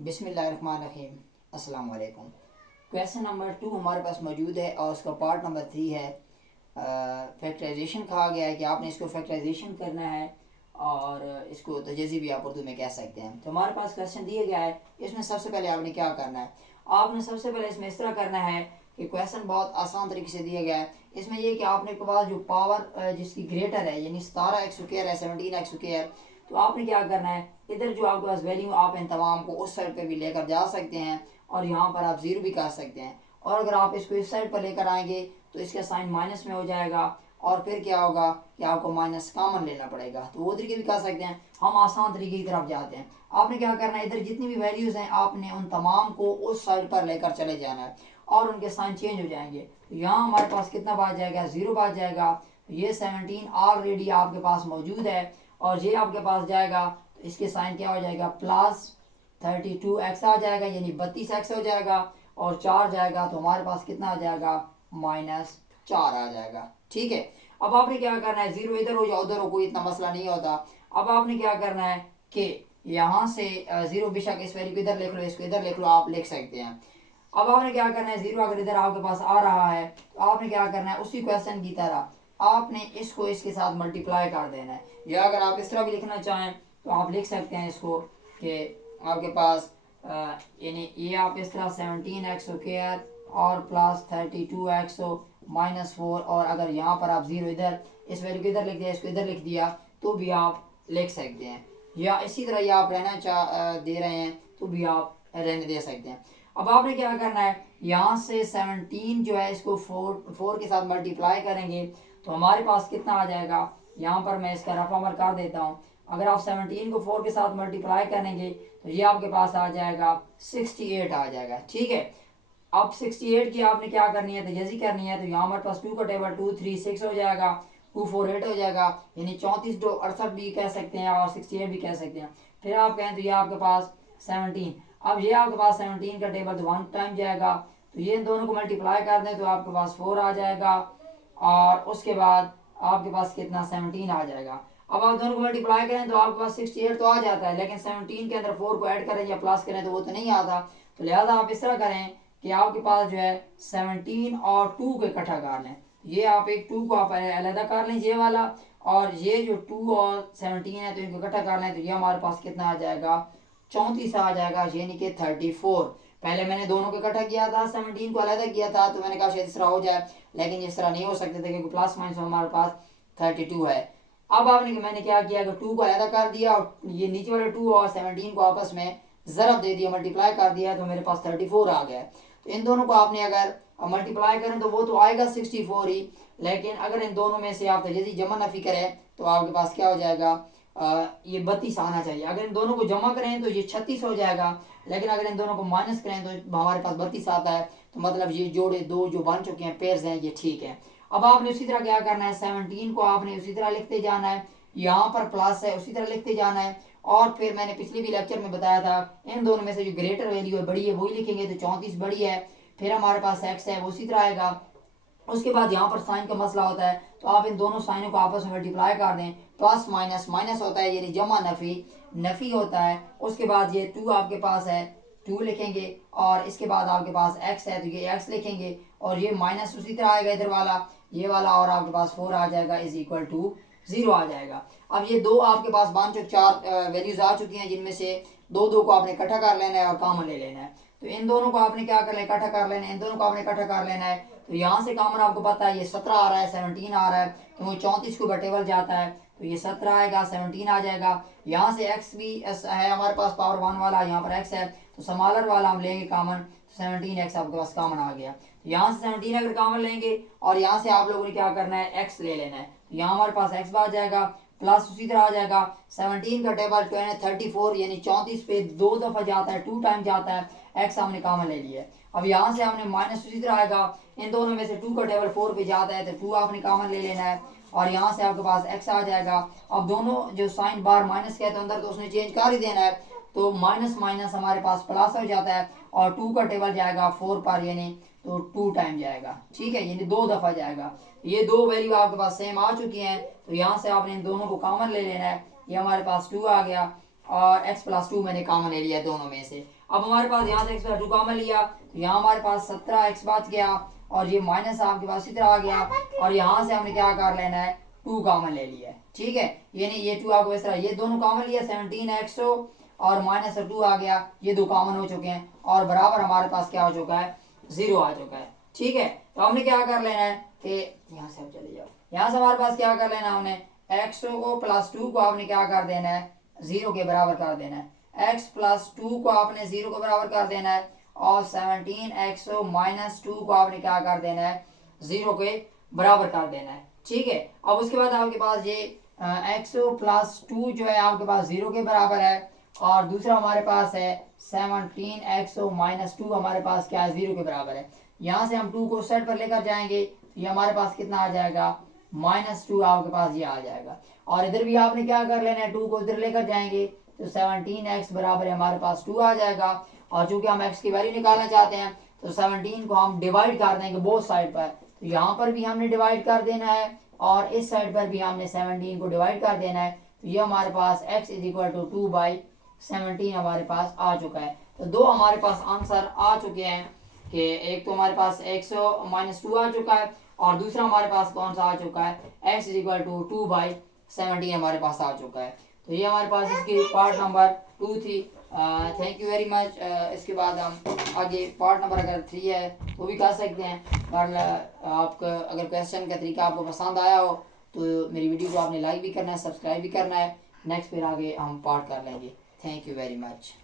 बिस्मिल्लाहिर्रहमानिर्रहीम। अस्सलाम वालेकुम। क्वेश्चन नंबर 2 हमारे पास मौजूद है और उसका पार्ट नंबर 3 है। फैक्टराइजेशन कहा गया है कि आपने इसको फैक्टराइजेशन करना है और इसको तजज़ी भी आप उर्दू में कह सकते हैं। तो हमारे पास क्वेश्चन दिया गया है, इसमें सबसे पहले आपने क्या करना है, आपने सबसे पहले इसमें इस तरह करना है कि क्वेश्चन बहुत आसान तरीके से दिया गया है। इसमें यह कि आपने के पास जो पावर जिसकी ग्रेटर है यानी 17x² है 17x², तो आपने क्या करना है, इधर जो आपके पास वैल्यू आप इन तमाम को उस साइड पे भी लेकर जा सकते हैं और यहाँ पर आप ज़ीरो भी कर सकते हैं। और अगर आप इसको इस साइड पर लेकर आएंगे तो इसका साइन माइनस में हो जाएगा और फिर क्या होगा कि आपको माइनस कॉमन लेना पड़ेगा। तो वो तरीके भी कर सकते हैं। हम आसान तरीके की तरफ जाते हैं। आपने क्या करना है, इधर जितनी भी वैल्यूज़ हैं आपने उन तमाम को उस साइड पर लेकर चले जाना है और उनके साइन चेंज हो जाएंगे। तो यहाँ हमारे पास कितना बच जाएगा, ज़ीरो बच जाएगा। तो ये 17 ऑलरेडी आपके पास मौजूद है और ये आपके पास जाएगा तो इसके साइन क्या हो जाएगा, प्लस 32x आ जाएगा यानी 32x हो जाएगा और 4 जाएगा तो हमारे पास कितना आ जाएगा, -4 आ जाएगा। ठीक है, अब आपने क्या करना है, ज़ीरो इधर हो या उधर हो कोई इतना मसला नहीं होता। अब आपने क्या करना है कि यहाँ से ज़ीरो बेशक इस वैल्यू को इधर लिख लो, इसको इधर लिख लो, आप लिख सकते हैं। अब आपने क्या करना है, ज़ीरो अगर इधर आपके पास आ रहा है तो आपने क्या करना है, उसी क्वेश्चन की तरह आपने इसको इसके साथ मल्टीप्लाई कर देना है। या अगर आप इस तरह भी लिखना चाहें तो आप लिख सकते हैं इसको कि आपके पास यानी ये आप इस तरह 17x² और प्लस 32x -4, और अगर यहाँ पर आप ज़ीरो इधर इस वैल्यू को इधर लिख दिया, इसको इधर लिख दिया तो भी आप लिख सकते हैं। या इसी तरह ये आप रहना दे रहे हैं तो भी आप रहने दे सकते हैं। अब आपने क्या करना है, यहाँ से 17 जो है इसको 4 के साथ मल्टीप्लाई करेंगे तो हमारे पास कितना आ जाएगा, यहाँ पर मैं इसका रफ अमल कर देता हूँ। अगर आप 17 को 4 के साथ मल्टीप्लाई करेंगे तो ये आपके पास आ जाएगा 68 आ जाएगा। ठीक है, अब 68 की आपने क्या करनी है, तजज़ी करनी है। तो यहाँ हमारे पास 2 का टेबल 2 3 6 हो जाएगा, 2 4 8 हो जाएगा यानी 34 जो 68 भी कह सकते हैं और 68 भी कह सकते हैं। फिर आप कहें तो ये आपके पास 17, अब ये आपके पास 17 का टेबल तो 1 टाइम जाएगा तो ये इन दोनों को मल्टीप्लाई कर दें तो आपके पास 4 आ जाएगा और उसके बाद आपके पास कितना 17 आ जाएगा। अब आप दोनों को मल्टीप्लाई करें तो आपके पास 68 तो आ जाता है, लेकिन 17 के अंदर 4 को ऐड करें या प्लस करें तो वो तो नहीं आता। तो लिहाजा आप इस तरह करें कि आपके पास जो है 17 और 2 को इकट्ठा कर लें। ये आप एक 2 को आप अलहदा कर लें ये वाला, और ये जो 2 और 17 है तो इनको इकट्ठा कर लें तो ये हमारे पास कितना आ जाएगा, 34 आ जाएगा यानी कि 34। पहले मैंने दोनों को इकट्ठा किया था, 17 को अलहदा किया था तो मैंने कहा शायद इस तरह हो जाए, लेकिन इस तरह नहीं हो सकते थे क्योंकि प्लस माइनस हमारे पास 32 है। अब मैंने क्या किया कि 2 को अलहदा कर दिया और ये नीचे वाले 2 और 17 को आपस में ज़रब दे दिया, मल्टीप्लाई कर दिया तो मेरे पास 34 आ गया। तो इन दोनों को आपने अगर मल्टीप्लाई करें तो वो तो आएगा 64 ही, लेकिन अगर इन दोनों में से आप तजज़ी जमा नफ़ी करें तो आपके पास क्या हो जाएगा, ये 32 आना चाहिए। अगर इन दोनों को जमा करें तो ये 36 हो जाएगा, लेकिन अगर इन दोनों को माइनस करें तो हमारे पास 32 आता है। तो मतलब ये जोड़े दो जो बन चुके हैं पेयर्स हैं ये ठीक है। अब आपने उसी तरह क्या करना है, 17 को आपने उसी तरह लिखते जाना है, यहाँ पर प्लस है उसी तरह लिखते जाना है। और फिर मैंने पिछले भी लेक्चर में बताया था इन दोनों में से जो ग्रेटर वैल्यू है बड़ी है वही लिखेंगे तो 34 बड़ी है। फिर हमारे पास x है वो उसी तरह आएगा। उसके बाद यहाँ पर साइन का मसला होता है तो आप इन दोनों साइनों को आपस में मल्टीप्लाई कर दें, प्लस माइनस माइनस होता है यानी जमा नफ़ी नफ़ी होता है। उसके बाद ये 2 आपके पास है 2 लिखेंगे और इसके बाद आपके पास x है तो ये x लिखेंगे और ये माइनस उसी तरह आएगा इधर वाला ये वाला और आपके पास 4 आ जाएगा इज इक्वल टू 0 आ जाएगा। अब ये दो आपके पास 5 और 4 वैल्यूज आ चुकी हैं जिनमें से दो को आपने इकट्ठा कर लेना है और कॉमन ले लेना है। तो इन दोनों को आपने क्या कर लेना, इकट्ठा कर लेना है, इन दोनों को आपने इकट्ठा कर लेना है। तो यहाँ से कॉमन आपको पता है ये 17 आ रहा है 17 आ रहा है तो वो 34 को बटेबल जाता है तो ये 17 आएगा 17 आ जाएगा। यहाँ से x भी है हमारे पास पावर 1 वाला, यहाँ पर x है तो स्मॉलर वाला हम लेंगे कॉमन, 17x आपके पास कॉमन आ गया। तो यहाँ से 17 अगर कॉमन लेंगे और यहाँ से आप लोगों ने क्या करना है x ले लेना है तो यहाँ हमारे पास x आ जाएगा प्लस उसी तरह आ जाएगा 17 का टेबल 34 यानी 34 पे 2 दफ़ा जाता है 2 टाइम जाता है, x हमने कॉमन ले लिया। अब यहाँ से हमने माइनस उसी तरह आएगा, इन दोनों में से 2 का टेबल 4 पे जाता है तो 2 आपने कॉमन ले लेना है और यहाँ से आपके पास x आ जाएगा। अब दोनों जो साइन बार माइनस के अंदर तो उसने चेंज कर ही देना है तो माइनस माइनस हमारे पास प्लस हो जाता है और 2 का टेबल जाएगा 4 पर यानी तो 2 टाइम जाएगा। ठीक है, यानी 2 दफ़ा जाएगा। ये दो वैल्यू आपके पास सेम आ चुकी हैं तो यहाँ से आपने इन दोनों को कॉमन ले लेना है, ये हमारे पास 2 आ गया और x प्लस 2 मैंने कॉमन ले लिया दोनों में से। अब हमारे पास यहाँ से x प्लस 2 कॉमन लिया तो यहाँ हमारे पास 17x बच गया और ये माइनस आपके पास इधर आ गया और यहाँ से हमने क्या कर लेना है 2 कॉमन ले लिया है, ठीक है। यानी ये 2 आपको इस तरह ये दोनों कॉमन लिया 17x और माइनस 2 आ गया, ये 2 कॉमन हो चुके हैं और बराबर हमारे पास क्या हो चुका है 0 आ चुका है, ठीक है। तो हमने क्या कर लेना है कि यहाँ से आप चले जाओ, यहाँ से हमारे पास क्या कर लेना है हमने x को प्लस 2 को आपने क्या कर देना है 0 के बराबर कर देना है, x प्लस 2 को आपने 0 के बराबर कर देना है और 17x माइनस 2 को आपने क्या कर देना है 0 के बराबर कर देना है, ठीक है। अब उसके बाद आपके पास ये x प्लस 2 जो है आपके पास 0 के बराबर है और दूसरा हमारे पास है 17x माइनस 2 हमारे पास क्या है 0 के बराबर है। यहाँ से हम 2 को साइड पर लेकर जाएंगे तो ये हमारे पास कितना आ जाएगा -2 आपके पास ये आ जाएगा और इधर भी आपने क्या कर लेना है 2 को इधर लेकर जाएंगे तो 17x बराबर है हमारे पास 2 आ जाएगा और चूंकि हम x की वैल्यू निकालना चाहते हैं तो 17 को हम डिवाइड कर देंगे बोथ साइड पर, तो यहाँ पर भी हमने डिवाइड कर देना है और इस साइड पर भी हमने 17 को डिवाइड कर देना है, तो ये हमारे पास x इज इक्वल टू 2/17 हमारे पास आ चुका है। तो दो हमारे पास आंसर आ चुके हैं कि एक तो हमारे पास x माइनस 2 आ चुका है और दूसरा हमारे पास कौन सा आ चुका है x इज इक्वल टू 2/17 हमारे पास आ चुका है। तो ये हमारे पास इसकी पार्ट नंबर 2 थी। Thank you very much. इसके बाद हम आगे पार्ट नंबर अगर 3 है वो भी कर सकते हैं, पर आपका अगर क्वेश्चन का तरीका आपको पसंद आया हो तो मेरी वीडियो को आपने लाइक भी करना है, सब्सक्राइब भी करना है। नेक्स्ट फिर आगे हम पार्ट कर लेंगे। Thank you very much.